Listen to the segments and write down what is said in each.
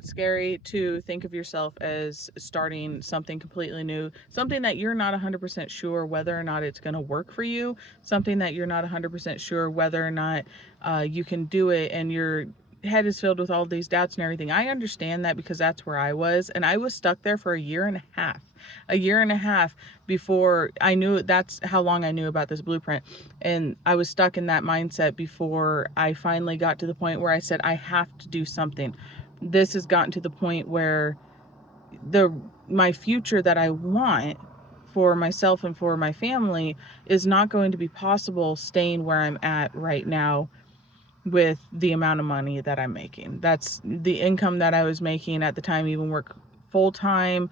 it's scary to think of yourself as starting something completely new, something that you're not 100% sure whether or not it's going to work for you, something that you're not 100% sure whether or not you can do it, and your head is filled with all these doubts and everything. I understand that because that's where I was, and I was stuck there for a year and a half before I knew. That's how long I knew about this blueprint. And I was stuck in that mindset before I finally got to the point where I said, I have to do something. This has gotten to the point where the my future that I want for myself and for my family is not going to be possible staying where I'm at right now with the amount of money that I'm making. That's the income that I was making at the time, even work full time,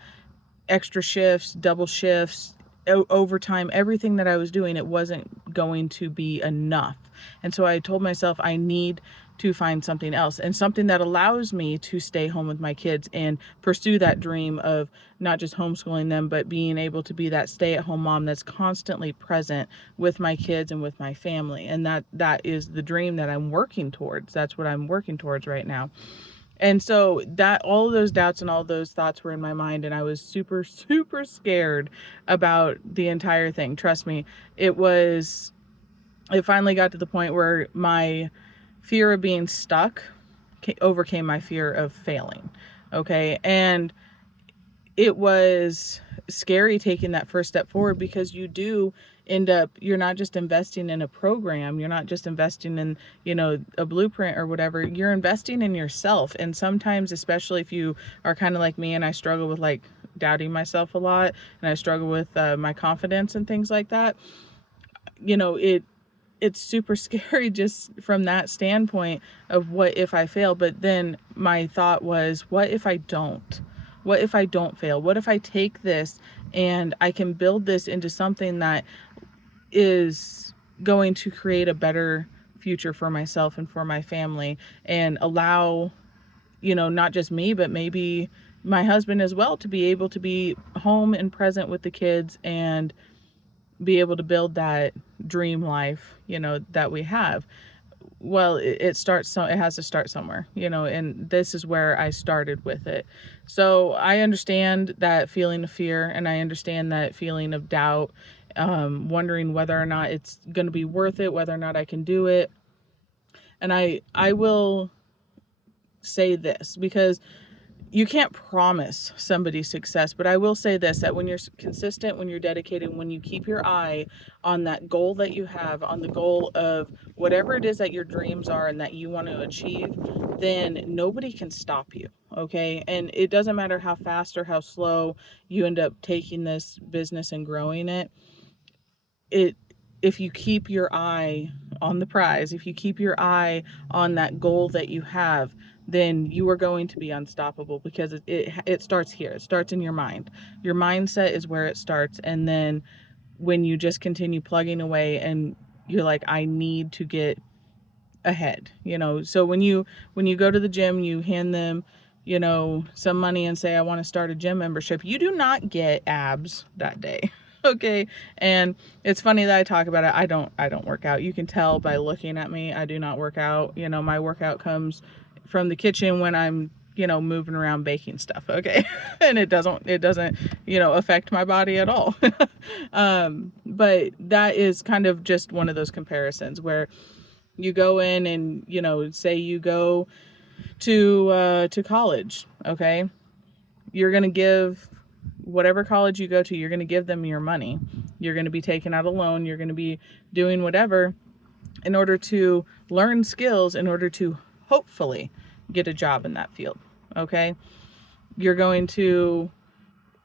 extra shifts, double shifts, overtime, everything that I was doing, it wasn't going to be enough. And so I told myself I need to find something else, and something that allows me to stay home with my kids and pursue that dream of not just homeschooling them, but being able to be that stay-at-home mom that's constantly present with my kids and with my family. And that is the dream that I'm working towards. That's what I'm working towards right now. And so that all of those doubts and all those thoughts were in my mind, and I was super, super scared about the entire thing. Trust me, it finally got to the point where my fear of being stuck overcame my fear of failing. Okay. And it was scary taking that first step forward, because you do end up, you're not just investing in a program, you're not just investing in, a blueprint or whatever, you're investing in yourself. And sometimes, especially if you are kind of like me, and I struggle with like doubting myself a lot, and I struggle with my confidence and things like that, it's super scary just from that standpoint of what if I fail. But then my thought was, what if I don't? What if I don't fail? What if I take this and I can build this into something that is going to create a better future for myself and for my family, and allow, not just me, but maybe my husband as well, to be able to be home and present with the kids and be able to build that dream life, that we have. Well, it starts, so it has to start somewhere, and this is where I started with it. So I understand that feeling of fear, and I understand that feeling of doubt, wondering whether or not it's going to be worth it, whether or not I can do it. And I will say this, because you can't promise somebody success, but I will say this, that when you're consistent, when you're dedicated, when you keep your eye on that goal that you have, on the goal of whatever it is that your dreams are and that you want to achieve, then nobody can stop you. Okay. And it doesn't matter how fast or how slow you end up taking this business and growing it. If you keep your eye on the prize, if you keep your eye on that goal that you have, then you are going to be unstoppable, because it starts here. It starts in your mind. Your mindset is where it starts. And then when you just continue plugging away and you're like, I need to get ahead, so when you go to the gym, you hand them, some money and say, I want to start a gym membership. You do not get abs that day. Okay. And it's funny that I talk about it. I don't work out. You can tell by looking at me, I do not work out. My workout comes from the kitchen when I'm, moving around baking stuff. Okay. And it doesn't, affect my body at all. But that is kind of just one of those comparisons where you go in and, say you go to college. Okay. You're going to give whatever college you go to, you're going to give them your money. You're going to be taking out a loan. You're going to be doing whatever in order to learn skills, in order to hopefully get a job in that field. Okay. You're going to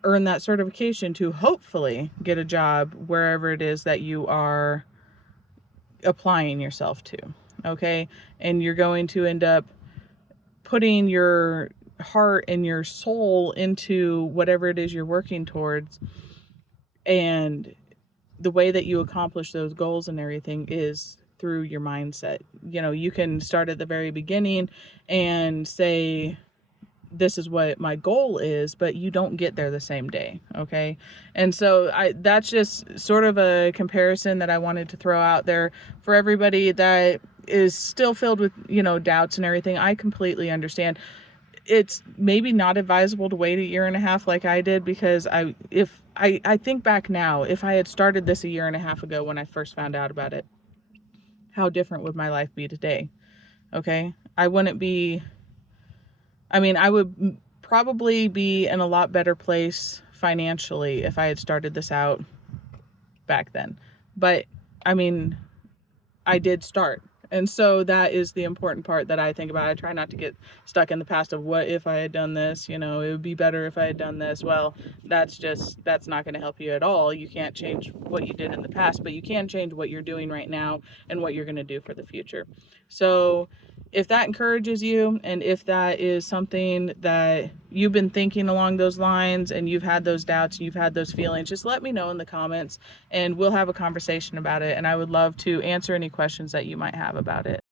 earn that certification to hopefully get a job wherever it is that you are applying yourself to. Okay. And you're going to end up putting your heart and your soul into whatever it is you're working towards. And the way that you accomplish those goals and everything is through your mindset. You can start at the very beginning and say, this is what my goal is, but you don't get there the same day. Okay. And so that's just sort of a comparison that I wanted to throw out there for everybody that is still filled with, doubts and everything. I completely understand. it's maybe not advisable to wait a year and a half like I did, because I think back now, if I had started this a year and a half ago when I first found out about it, how different would my life be today? Okay. I wouldn't be, I mean, I would probably be in a lot better place financially if I had started this out back then. But I mean, I did start. And so that is the important part that I think about. I try not to get stuck in the past of what if I had done this, it would be better if I had done this. Well, that's not going to help you at all. You can't change what you did in the past, but you can change what you're doing right now and what you're going to do for the future. So if that encourages you, and if that is something that you've been thinking along those lines and you've had those doubts, you've had those feelings, just let me know in the comments and we'll have a conversation about it. And I would love to answer any questions that you might have about it.